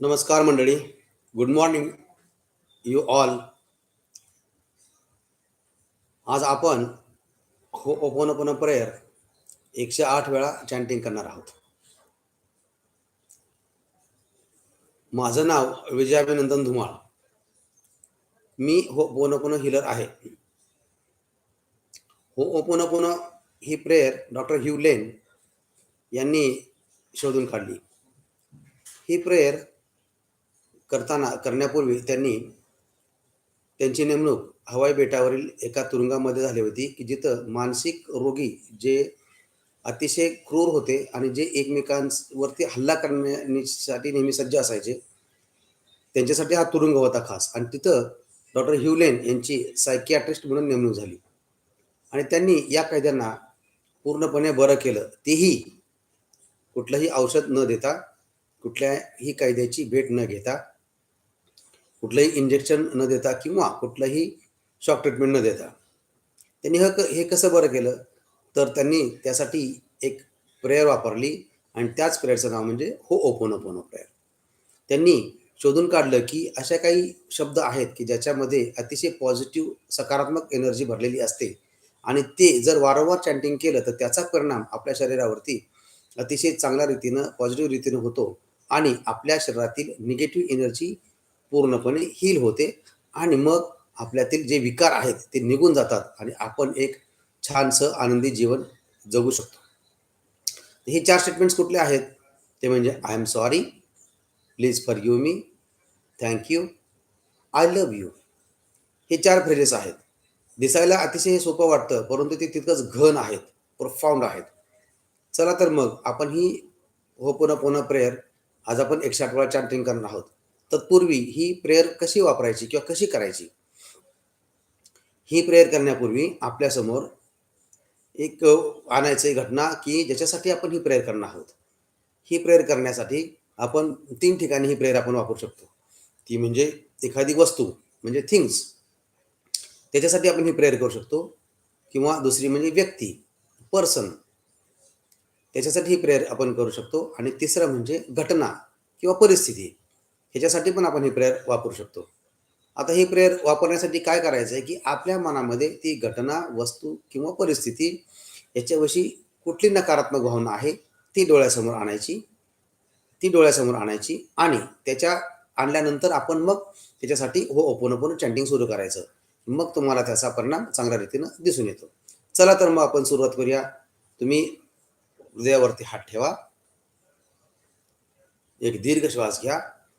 नमस्कार मंडळी. Good morning you all आज आपण हो ओपन ओपन प्रेयर एकशे आठ वेळा चॅन्टिंग करणार आहोत. माझं नाव विजयाभिनंदन धुमाळ. मी हो ओपन हिलर आहे. हो ओपन ओपन ही प्रेयर डॉक्टर ह्यू लेन यांनी शोधून काढली. ही प्रेयर करताना करण्यापूर्वी त्यांनी त्यांची नेमणूक हवाई बेटावरील एका तुरुंगामध्ये झाली होती की जिथं मानसिक रोगी जे अतिशय क्रूर होते आणि जे एकमेकांवरती हल्ला करण्यासाठी नेहमी सज्ज असायचे त्यांच्यासाठी हा तुरुंग होता खास. आणि तिथं डॉक्टर ह्युलेन यांची सायकियाट्रिस्ट म्हणून नेमणूक झाली. आणि त्यांनी या कैद्यांना पूर्णपणे बरं केलं. तेही कुठलंही औषध न देता कुठल्याही कायद्याची भेट न घेता कुठलंही इंजेक्शन न देता किंवा कुठलंही शॉक ट्रीटमेंट न देता. त्यांनी ह हे कसं बरं केलं? तर त्यांनी त्यासाठी एक प्रेयर वापरली आणि त्याच प्रेयरचं नाव म्हणजे हो ओपन ओपन प्रेयर त्यांनी शोधून काढलं की अशा काही शब्द आहेत की ज्याच्यामध्ये अतिशय पॉझिटिव्ह सकारात्मक एनर्जी भरलेली असते. आणि ते जर वारंवार चॅन्टिंग केलं तर त्याचा परिणाम आपल्या शरीरावरती अतिशय चांगल्या रीतीनं पॉझिटिव्ह रीतीनं होतो आणि आपल्या शरीरातील निगेटिव्ह एनर्जी पूर्णपणे हील होते आणि मग आपल्यातील जे विकार आहेत ते निघून जातात आणि आपण एक छानसं आनंदी जीवन जगू शकतो. हे चार स्टेटमेंट्स कुठले आहेत? ते म्हणजे I am sorry please forgive me thank you I love you हे चार फ्रेजेस आहेत. दिसायला अतिशय सोपं वाटतं परंतु ते तितकंच घन आहेत प्रोफाऊंड आहेत. चला तर मग आपण ही हो पुन्हा पुन्हा प्रेयर आज आपण एकशे आठवडा चॅन्टिंग करणार आहोत. तत्पूर्वी ही प्रेयर कशी वापरायची किंवा कशी करायची? ही प्रेयर करण्यापूर्वी आपल्यासमोर एक आणायचं घटना की ज्याच्यासाठी आपण ही प्रेयर करणार आहोत. ही प्रेयर करण्यासाठी आपण तीन ठिकाणी ही प्रेयर आपण वापरू शकतो. ती म्हणजे एखादी वस्तू म्हणजे थिंग्स त्याच्यासाठी आपण ही प्रेयर करू शकतो. किंवा दुसरी म्हणजे व्यक्ती पर्सन त्याच्यासाठी ही प्रेयर आपण करू शकतो. आणि तिसरं म्हणजे घटना किंवा परिस्थिती. ह्याच्यासाठी पण आपण ही प्रेयर वापरू शकतो. आता ही प्रेयर वापरण्यासाठी काय करायचं आहे की आपल्या मनामध्ये ती घटना वस्तू किंवा परिस्थिती याच्याविषयी कुठली नकारात्मक भावना आहे ती डोळ्यासमोर आणायची ती डोळ्यासमोर आणायची आणि त्याच्या आणल्यानंतर आपण मग त्याच्यासाठी हो ओपन ओपन चॅन्टिंग सुरू करायचं. मग तुम्हाला त्याचा परिणाम चांगल्या रीतीनं दिसून येतो. चला तर मग आपण सुरुवात करूया. तुम्ही हृदयावरती हात ठेवा. एक दीर्घ श्वास घ्या.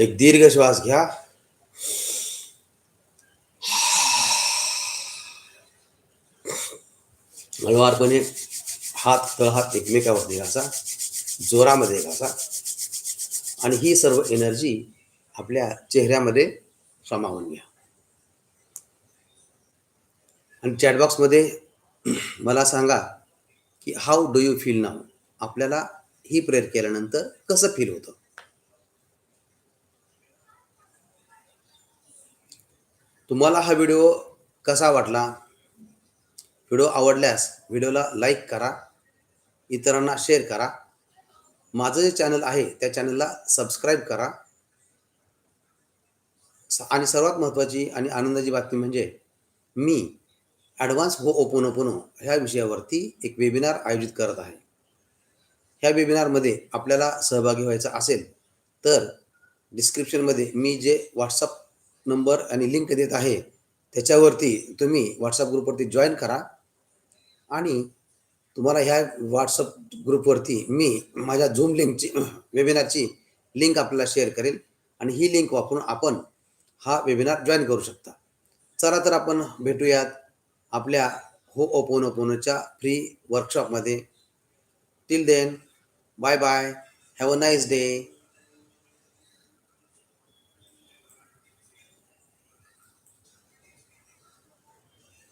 एक दीर्घ श्वास घ्या. हळवारपणे हात तळहात एकमेकावर निघाचा जोरामध्ये घासा. आणि ही सर्व एनर्जी आपल्या चेहऱ्यामध्ये सामावून घ्या. आणि चॅटबॉक्समध्ये मला सांगा की how do you feel now आपल्याला ही प्रेयर केल्यानंतर कसं फील होतं? तुम्हाला हा व्हिडिओ कसा वाटला? व्हिडिओ आवडल्यास व्हिडिओला लाईक करा. इतरांना शेअर करा. माझं जे चॅनल आहे त्या चॅनलला सबस्क्राईब करा. स- आणि सर्वात महत्त्वाची आणि आनंदाची बातमी म्हणजे मी ॲडव्हान्स हो ओपोनोपोनो हो ह्या विषयावरती एक वेबिनार आयोजित करत आहे. ह्या वेबिनारमध्ये आपल्याला सहभागी व्हायचं असेल तर डिस्क्रिप्शनमध्ये मी जे व्हॉट्सअप नंबर आणि लिंक देत आहे. त्याच्यावरती तुम्ही व्हॉट्सअप ग्रुपवरती जॉईन करा. आणि तुम्हाला ह्या व्हॉट्सअप ग्रुपवरती मी माझ्या झूम लिंकची वेबिनारची लिंक आपल्याला शेअर करेल. आणि ही लिंक वापरून आपण हा वेबिनार जॉईन करू शकता. चला तर आपण भेटूयात आपल्या हो ओपोनोपोनोच्या free वर्कशॉपमध्ये till then bye bye have a nice day